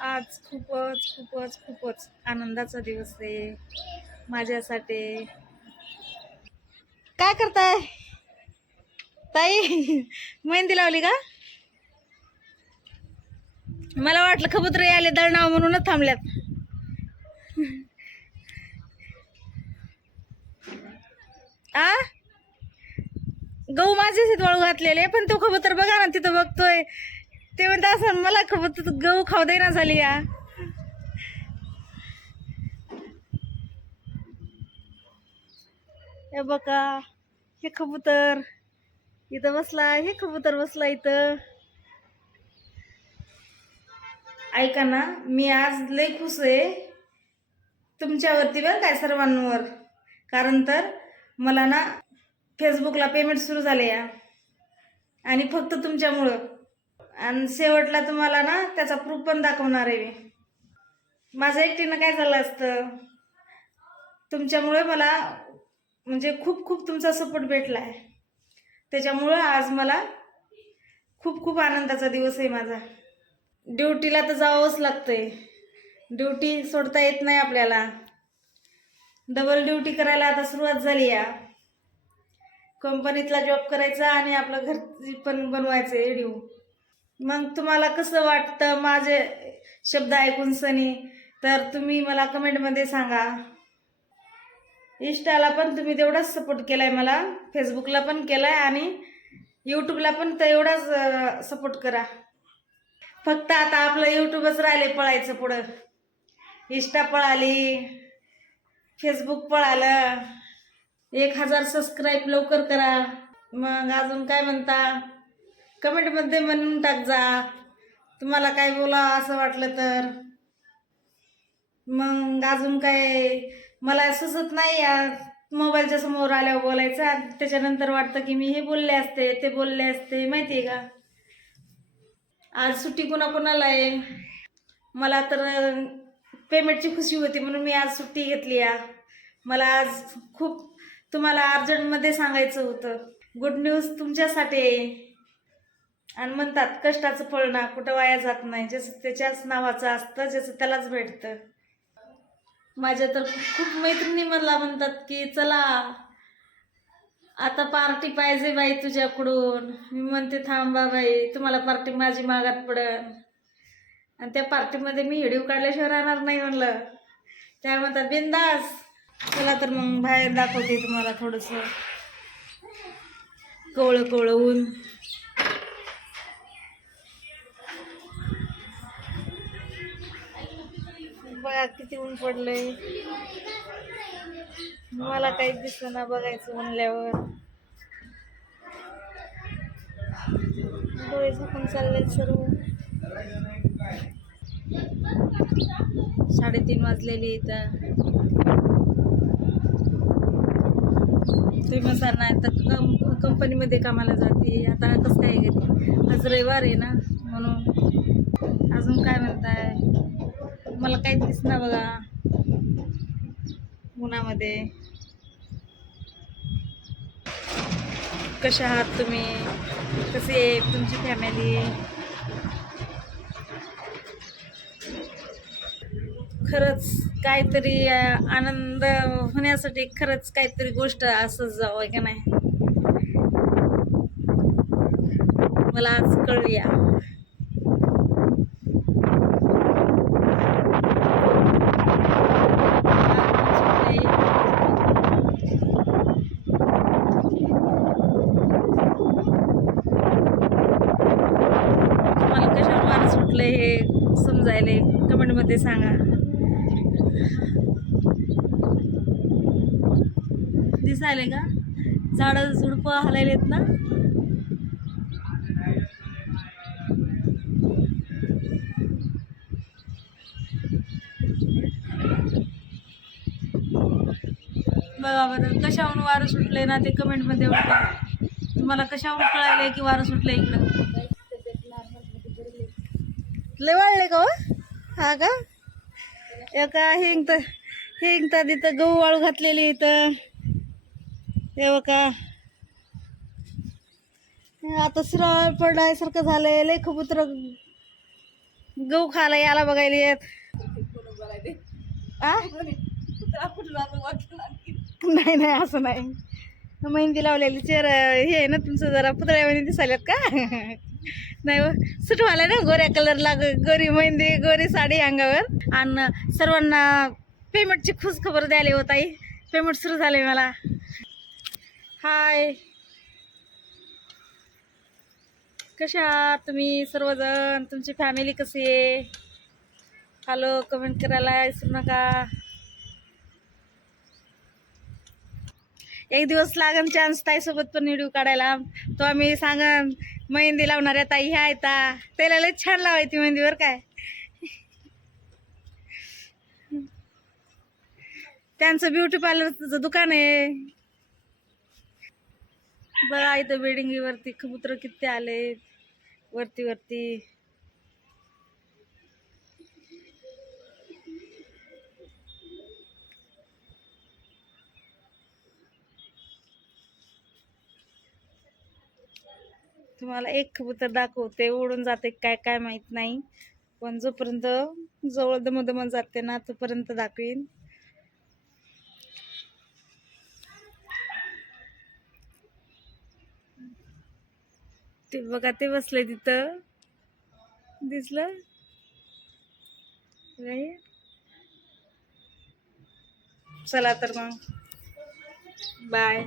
आज खूपच खूपच खूपच आनंदाचा दिवस आहे माझ्यासाठी. काय करताय ताई? मेहंदी लावली का? मला वाटलं कबूतर आले दळणाव म्हणूनच थांबल्यात. आ गहू माझेच वाळू घातलेले, पण तो कबूतर बघा ना तिथं बघतोय. ते म्हणते असं मला कबूतर गहू खाऊ देना झाली या. हे बघा, हे कबूतर इथं बसला, हे कबूतर बसला इथं. ऐका ना, मी आज लय खुश आहे तुमच्यावरती बरं काय, सर्वांवर. कारण तर मला ना फेसबुकला पेमेंट सुरू झाले या, आणि फक्त तुमच्यामुळं. आणि शेवटला तुम्हाला ना त्याचा प्रूफ पण दाखवणार आहे मी. माझं एकटीनं काय झालं असतं, तुमच्यामुळे मला म्हणजे खूप खूप तुमचा सपोर्ट भेटला आहे. त्याच्यामुळं आज मला खूप खूप आनंदाचा दिवस आहे माझा. ड्युटीला तर जावंच लागतंय, ड्युटी सोडता येत नाही आपल्याला. डबल ड्युटी करायला आता सुरुवात झाली या. कंपनीतला जॉब करायचा आणि आपलं घर पण बनवायचं एडिओ. मग तुम्हाला कसं वाटतं माझे शब्द ऐकून सनी, तर तुम्ही मला कमेंटमध्ये सांगा. इंस्टाला पण तुम्ही तेवढाच सपोर्ट केलाय मला, फेसबुकला पण केलाय, आणि यूट्यूबला पण तेवढाच सपोर्ट करा. फक्त आता आपलं यूट्यूबच राहिले पळायचं पुढं. इंस्टा पळाली, फेसबुक पळालं. 1000 सबस्क्राईब लवकर करा. मग अजून काय म्हणता, कमेंटमध्ये म्हणून टाक जा तुम्हाला काय बोला असं वाटलं तर. मग अजून काय मला सुचत नाही या मोबाईलच्या समोर आल्यावर बोलायचं, त्याच्यानंतर वाटतं की मी हे बोलले असते ते बोलले असते. माहिती आहे का, आज सुट्टी कोणाकोणाला आहे. मला तर पेमेंटची खुशी होती म्हणून मी आज सुट्टी घेतली या. मला आज खूप तुम्हाला अर्जंटमध्ये सांगायचं होतं. गुड न्यूज तुमच्यासाठी आहे. आणि म्हणतात कष्टाचं फळ ना कुठं वाया जात नाही, जसं त्याच्याच नावाचं असतं, जसं त्यालाच भेटतं. माझ्या तर खूप मैत्रिणी मला म्हणतात की चला आता पार्टी पाहिजे बाई तुझ्याकडून. मी म्हणते थांबा बाई, तुम्हाला पार्टी माझी मागात पडन, आणि त्या पार्टीमध्ये मी व्हिडिओ काढल्याशिवाय राहणार नाही म्हणलं. त्या म्हणतात बिंदास. चला तर मग बाहेर दाखवते तुम्हाला थोडंसं कवळं कवळं ऊन. बघा किती ऊन पडलंय, मला काही दिसना बघायचं म्हणल्यावर. डोळे झाकून चालले सर्व. 3:30 वाजलेली इथं. तुम्ही म्हणता नाही तर कंपनीमध्ये कामाला जाते, आता कसं काय घरी, आज रविवार आहे ना म्हणून. अजून काय म्हणताय, मला काही दिसना बघा उन्हामध्ये. कशा आहात तुम्ही, कशी आहे तुमची फॅमिली? खरंच काहीतरी आनंद होण्यासाठी खरंच काहीतरी गोष्ट असंच जावं का नाही, मला आज कळूया. तुम्हाला कशावर वारं सुटलंय हे समजायले कमेंटमध्ये सांगा. दिसायले का झाडं झुडपं हलायलेत ना. बघा बरं कशाहून वारं सुटलंय ना ते कमेंटमध्ये बघा. तुम्हाला कशाहून कळायलंय की वारं सुटलंय इकडं? लय वाढले का? हा का? एका हिंगता तिथं गहू वाळू घातलेली इथं. हे बघा आता शिराळ पडल्यासारखं झालंय. लय कबूतर गहू खायला याला बघायला येत. आ? नाही नाही असं नाही. मेहंदी लावलेली चेहर हे आहे ना तुमचं, जरा पुतळ्यामध्ये दिसायलात का? नाही हो, सुट व्हायला ना गोऱ्या कलरला, गोरी मेहंदी, गोरी साडी अंगावर. आणि सर्वांना पेमेंटची खुश खबर द्यायला होत आई. पेमेंट सुरू झाले मला. हाय, कशा आहात तुम्ही सर्वजण? तुमची फॅमिली कशी आहे? हॅलो, कमेंट करायला विसरू नका. एक दिवस लागन चान्स ताईसोबत पण व्हिडिओ काढायला. तो आम्ही सांगन मेहंदी लावणाऱ्या ताई ह्या येता, त्याला लय छान लावायची मेहंदीवर काय. त्यांचं ब्युटी पार्लरचं दुकान आहे. बघा इथं बिल्डिंग वरती कबूतर किती आले वरती वरती. तुम्हाला एक कबूतर दाखवते, उडून जाते काय काय माहित नाही, पण जोपर्यंत जवळ दमदम जाते ना तोपर्यंत दाखवीन. ते बघा ते बसले तिथं, दिसलं? चला तर मग बाय.